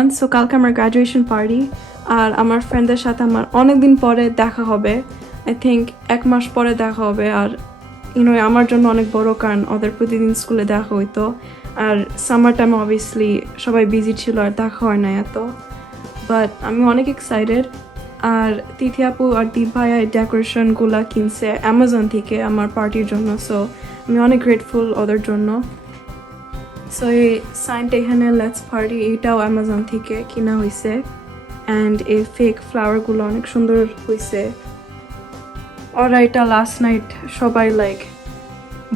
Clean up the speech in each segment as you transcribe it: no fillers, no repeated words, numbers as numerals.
everyone. So কালকে আমার graduation party আর আমার ফ্রেন্ডদের সাথে আমার অনেকদিন পরে দেখা হবে। I think 1 মাস পরে দেখা হবে আর আমার জন্য অনেক বড় কারণ ওদের প্রতিদিন স্কুলে দেখা হইতো আর সামার টাইমে obviously সবাই বিজি ছিল আর দেখা হয় না এত, বাট আমি অনেক এক্সাইটেড। আর তিথি আপু আর দীপ ভাইয়া এই ডেকোরেশনগুলো কিনছে অ্যামাজন থেকে আমার পার্টির জন্য, সো আমি অনেক গ্রেটফুল ওদের জন্য। সো এই সাইনটা এখানে লেটস পার্টি এইটাও অ্যামাজন থেকে কিনা হয়েছে অ্যান্ড এই ফেক ফ্লাওয়ারগুলো অনেক সুন্দর হয়েছে। ওরা এটা লাস্ট নাইট সবাই লাইক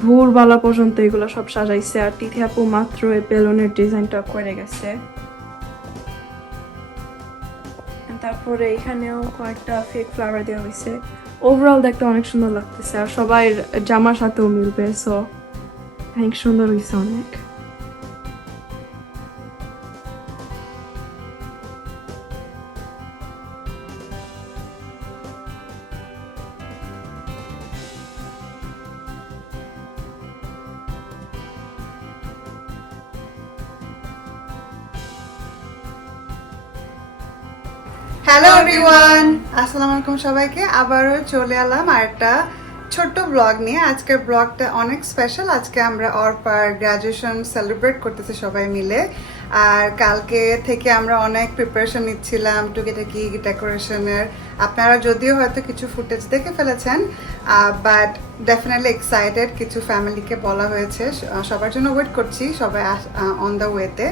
ভোরবেলা পর্যন্ত এগুলো সব সাজাইছে আর তিথি আপু মাত্র এই বেলুনের ডিজাইনটা করে গেছে। তারপরে এখানেও কয়েকটা ফেক ফ্লাওয়ার দেওয়া হয়েছে। ওভারঅল দেখতে অনেক সুন্দর লাগতেছে আর সবাই জামার সাথেও মিলবে, সো অনেক সুন্দর হয়েছে অনেক। হ্যালো এভরিওয়ান, আসসালামু আলাইকুম সবাইকে। আবারও চলে এলাম আর একটা ছোট্ট ব্লগ নিয়ে। আজকের ব্লগটা অনেক স্পেশাল। আজকে আমরা অর্পার গ্র্যাজুয়েশন সেলিব্রেট করতেছি সবাই মিলে। আর কালকে থেকে আমরা অনেক প্রিপারেশন নিচ্ছিলাম টুকিটাকি ডেকোরেশনের। আপনারা যদিও হয়তো কিছু ফুটেজ দেখে ফেলেছেন, বাট ডেফিনেটলি এক্সাইটেড। কিছু ফ্যামিলিকে বলা হয়েছে, সবার জন্য ওয়েট করছি, সবাই অন দ্য ওয়েতে।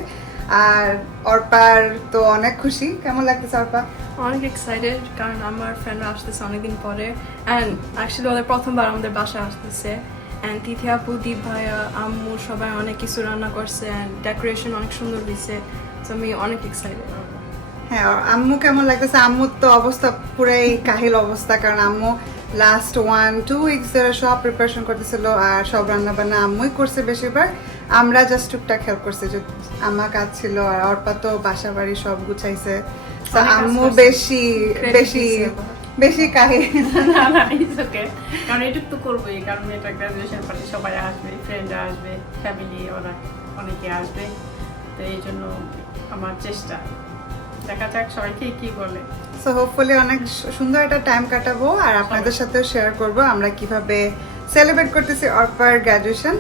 আর অর্পার তো অনেক খুশি। কেমন লাগতেছে অর্পা? অনেক এক্সাইটেড কারণ আমার ফ্রেন্ডরা আসতেছে অনেকদিন পরে অ্যান্ড অ্যাকচুয়ালি ওদের প্রথমবার আমাদের বাসায় আসতেছে অ্যান্ড তিথি আপু, দীপ ভাইয়া, আম্মু সবাই অনেক কিছু রান্না করছে অ্যান্ড ডেকোরেশন অনেক সুন্দর হয়েছে, তো আমি অনেক এক্সাইটেড। হ্যাঁ, আম্মু কেমন লাগতেছে? আম্মুর তো অবস্থা পুরাই কাহিল অবস্থা, কারণ আম্মু লাস্ট 1-2 উইকস ধরে সব প্রিপারেশন করতেছিল আর সব রান্না বান্না আম্মুই করছে বেশিরভাগ। আমরা জাস্ট টুকটাক হেল্প করছি, যে আমার কাজ ছিল। আর অর্পা তো বাসা বাড়ি সব গুছাইছে, তো আম্মু বেশি বেশি বেশি কাহিল। না না, ইটস ওকে, কারণ এটুক তো করবোই, কারণ এটা গ্রাজুয়েশন পার্টি, সবাই আসবে, ফ্রেন্ডরা আসবে, ফ্যামিলি ওরা অনেকে আসবে, তো এই জন্য আমার চেষ্টা, দেখা যাক সবাইকে কি বলে। সো হোপফুলি অনেক সুন্দর একটা টাইম কাটাবো আর আপনাদের সাথেও শেয়ার করব আমরা কিভাবে সেলিব্রেট করতেছি অর্পার গ্র্যাজুয়েশন।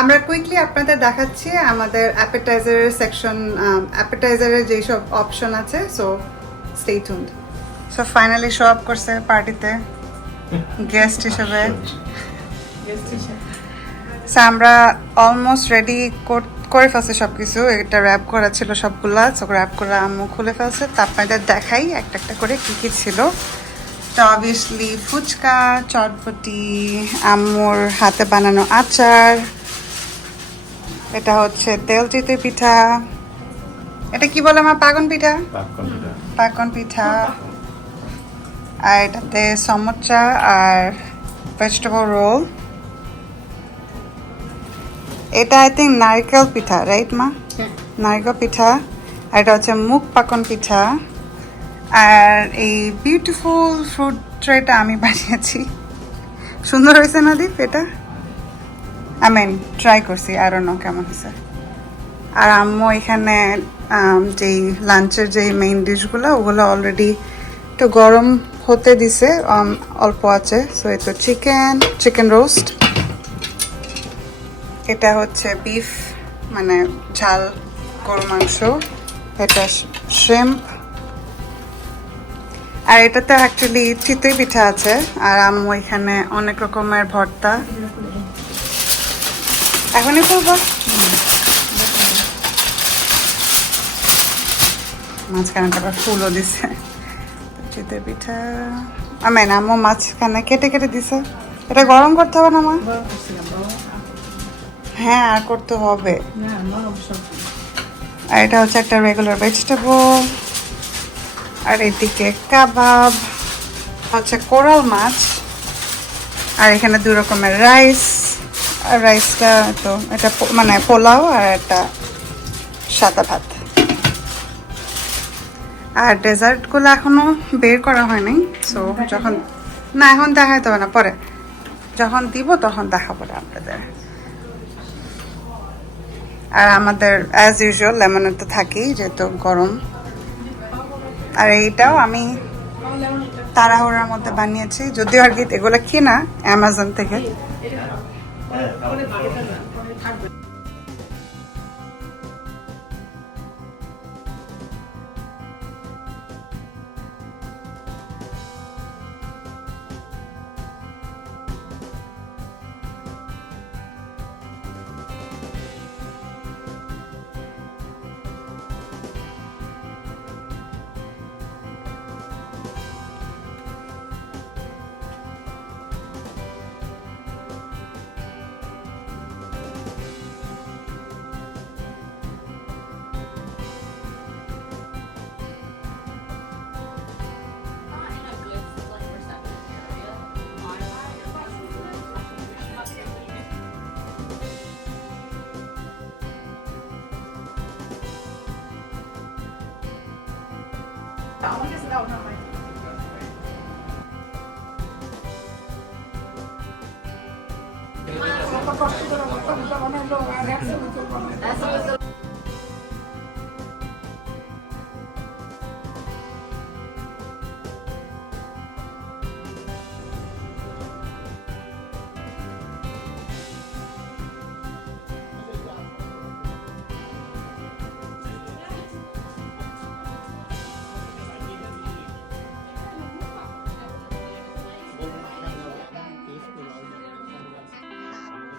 আমরা কুইকলি আপনাদের দেখাচ্ছি আমাদের অ্যাপেটাইজারের সেকশন, অ্যাপেটাইজারের যেসব অপশন আছে। So stay tuned. So finally show up করছে পার্টিতে গেস্ট হিসেবে। সো আমরা অলমোস্ট রেডি করে ফেলছে সব কিছু। এটা র্যাপ করা ছিল সবগুলা, সো র্যাপ করে আম্মু খুলে ফেলছে। তা আপনাদের দেখাই একটা একটা করে কী কী ছিল। তো অবভিয়াসলি ফুচকা, চটপটি, আম্মুর হাতে বানানো আচার, এটা হচ্ছে তেল চিতই পিঠা, এটা কি বলে আমার পাকন পিঠা, পাকন পিঠা, আর এটাতে সমোচা আর ভেজিটেবল রোল। এটা আই থিঙ্ক নারকেল পিঠা, রাইট মা? নারকেল পিঠা। আর এটা হচ্ছে মুগ পাকন পিঠা। আর এই বিউটিফুল ফ্রুট ট্রেটা আমি বানিয়েছি। সুন্দর হয়েছে না দীপ? এটা আমি ট্রাই করছি, আর নো কেমন হয়েছে। আর আম্মু এখানে যেই লাঞ্চের যেই মেইন ডিশগুলো, ওগুলো অলরেডি একটু গরম হতে দিছে, অল্প আছে। সো এই তো চিকেন রোস্ট, এটা হচ্ছে বিফ মানে ঝাল গরু মাংস, এটা শ্রিম্প, আর এটাতে অ্যাকচুয়ালি চিতই পিঠা আছে। আর আম্মু এখানে অনেক রকমের ভর্তা। এখনই করবো, মাঝখানে আবার ফুলও দিছে। চিতই পিঠা আমি না, আম্মু মাঝখানে কেটে কেটে দিছে। এটা গরম করতে হবে না মা? হ্যাঁ, আর করতে হবে। আর এটা হচ্ছে একটা রেগুলার ভেজিটেবল। আর এদিকে কাবাব, হচ্ছে কোরাল মাছ, আর এখানে 2 রকমের রাইস। আর রাইসটা তো এটা মানে পোলাও, আর একটা সাদা ভাত। আর ডেজার্টগুলো এখনো বের করা হয়নি, সো যখন না এখন দেখাইতে হবে না, পরে যখন দিব তখন দেখাবো আপনাদের। আর আমাদের অ্যাজ ইউজুয়াল লেমনের তো থাকেই, যেহেতু গরম। আর এইটাও আমি তাড়াহুড়ার মধ্যে বানিয়েছি, যদিও আর কি এগুলো কিনা অ্যামাজন থেকে।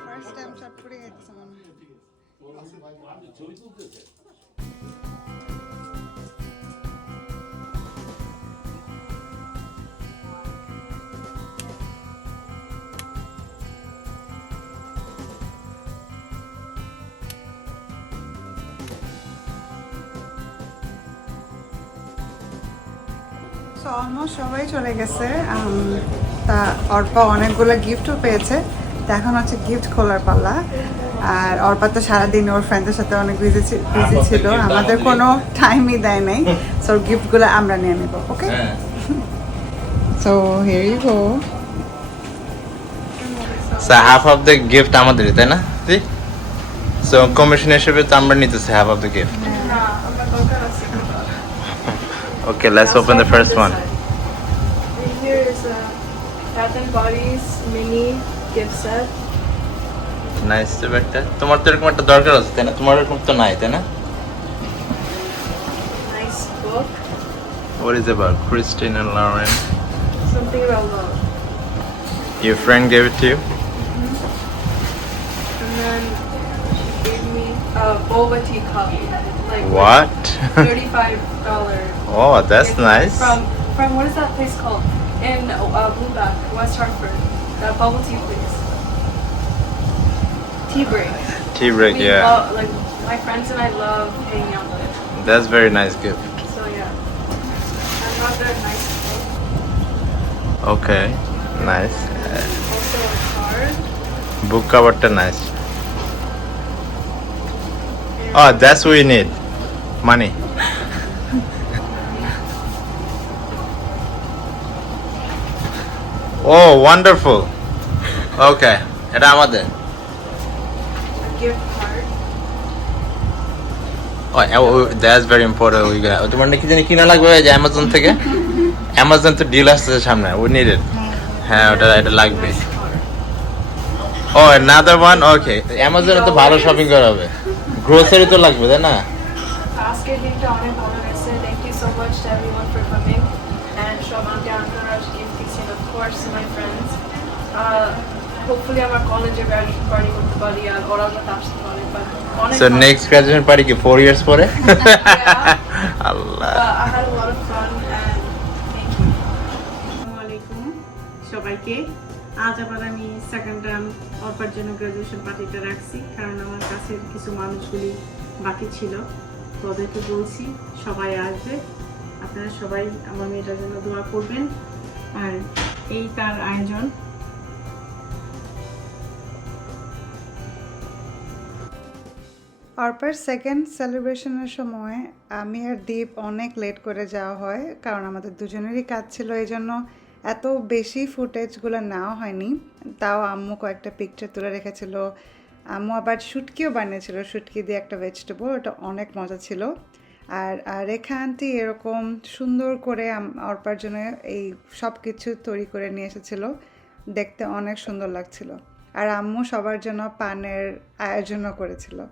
ফার্স্ট টাইম চটপটি খাইতেছে মনে হয়। সো অলমোস্ট সবাই চলে গেছে। তা অর্পা অনেকগুলো গিফটও পেয়েছে, তা এখন হচ্ছে গিফট খোলার পালা। আর অর্পা তো সারাদিন ওর ফ্রেন্ডদের সাথে অনেক বিজি ছিল, আমাদের কোনো টাইমই দেয় নাই। সো গিফটগুলো আমরা নিয়ে নেব, okay? So here you go. So half of the gift আমাদের, তাই না? See? So commission হিসেবে তো আমরা নিতেছি half of the gift. না আমরা দরকার আছে। Okay, let's open the first one. And here is a Bath and Body's mini gift set. Nice তো একটা। তোমার তো এরকম একটা দরকার আছে, তাই না? তোমার এরকম তো নাই, তাই না? Nice book. What is it about? Christina Lauren. Something about love. Your friend gave it to you? And then she gave me a boba tea cup. Like What? $35. Oh, that's It's nice. From what is that place called? In Blueback, West Hartford. That bubble tea place. Tea break. Tea break, We yeah. like my friends and I love hanging out with. That's very nice gift. So yeah. Another nice book. Okay, nice. Also a card. Book coverটা nice. Oh, that's what you need. Money. Oh, wonderful. Okay, এটা আমাদের। A gift card. Oh, that's very important. তোমার নাকি জানি কিনা লাগবে যে Amazon থেকে? Amazon তো ডিল আসছে সামনে। We need it. হ্যাঁ, এটা লাগবে। Nice card. Oh, another one. Okay. অ্যামাজনে তো ভালো শপিং করা হবে। গ্রোসারি তো লাগবে, তাই না? আজকের দিনটা অনেক ভালো গেছে। Thank you so much to everyone for coming. And সব আন্টি আঙ্কেলরা gift দিচ্ছেন, of course, to my friends. Hopefully আমার কলেজে graduation party করতে পারি আর ওরা যাতে আসতে পারে। But অনেক So ভালো। next graduation party কি 4 years পরে? Yeah. Allah. I had a lot of fun and thank you. আসসালামু আলাইকুম সবাইকে। আজ আবার আমি সেকেন্ড টাইম অর্পার জন্য গ্রাজুয়েশন পার্টিটা রাখছি, কারণ আমার কাছে কিছু মানুষগুলি বাকি ছিল। তো ওদেরকে বলছি সবাই আসবে, আপনারা সবাই আমার মেয়েটার জন্য দোয়া করবেন। আর এই তার আয়োজন। অর্পার সেকেন্ড সেলিব্রেশনের সময় আমি আর দীপ অনেক লেট করে যাওয়া হয়, কারণ আমাদের দুজনেরই কাজ ছিল, এই জন্য এত বেশি ফুটেজগুলো নেওয়া হয়নি। তাও আম্মু কয়েকটা পিকচার তুলে রেখেছিল। আম্মু আবার শুটকিও বানিয়েছিল, শুটকি দিয়ে একটা ভেজিটেবল, ওটা অনেক মজা ছিল। আর রেখা আন্টি এরকম সুন্দর করে অর্পার জন্য এই সব কিছু তৈরি করে নিয়ে এসেছিল, দেখতে অনেক সুন্দর লাগছিল। আর আম্মু সবার জন্য পানের আয়োজনও করেছিল।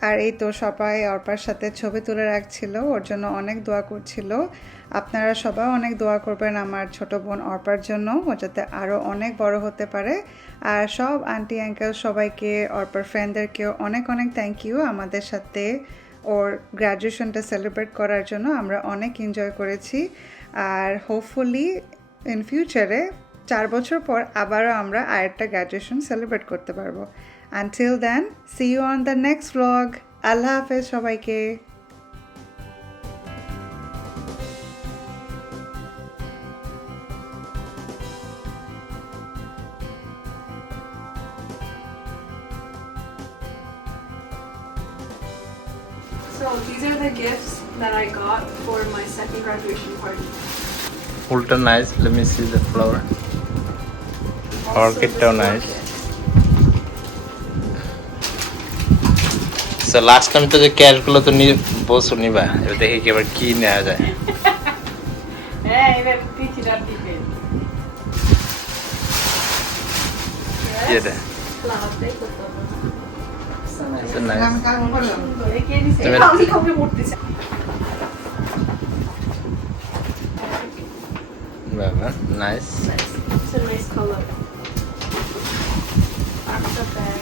আর এই তো সবাই অর্পার সাথে ছবি তুলে রাখছিল, ওর জন্য অনেক দোয়া করছিল। আপনারা সবাই অনেক দোয়া করবেন আমার ছোট বোন অর্পার জন্য, ও যাতে আরও অনেক বড় হতে পারে। আর সব আন্টি আঙ্কেল সবাইকে, অর্পার ফ্রেন্ডদেরকেও অনেক অনেক থ্যাংক ইউ আমাদের সাথে ওর গ্র্যাজুয়েশনটা সেলিব্রেট করার জন্য। আমরা অনেক এনজয় করেছি। আর হোপফুলি ইন ফিউচারে 4 বছর পর আবারও আমরা আরেকটা গ্র্যাজুয়েশন সেলিব্রেট করতে পারবো। Until then, see you on the next vlog. Allah Hafiz সবাইকে। So these are the gifts that I got for my second graduation party. Fulton nice. Let me see the flower. Orchid too nice. So last time তো যে cash গুলো তো বসো নিবা, এবার দেখি কি এবার কি নেওয়া যায়। হ্যাঁ এবার তিথিটা দিবেন। কি এটা? It's a nice. আমি কাজ করলাম। কে দিছে? তুমি- আমি কবে পড়তেছি? বাবা, nice. It's a nice color. After bag.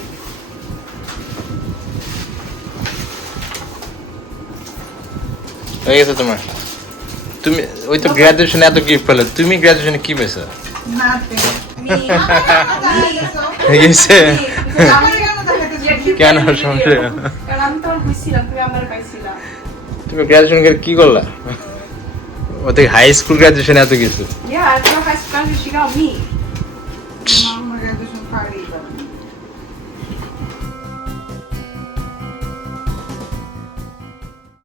হয়ে গেছে তোমার? তুমি ওই তো গ্র্যাজুয়েশনে এত গিফট পেলে, তুমি গ্র্যাজুয়েশনে কি পেয়েছো? Nothing. হয়ে গেছে? কেন সমস্যা? কারণ আমি তো হইছিলাম, তুমি আমার পাইছিলা। তুমি গ্র্যাজুয়েশন করে কি করলা? ওতে হাই স্কুল গ্র্যাজুয়েশনে এত কিছু। Yeah, I feel like I started, she got me.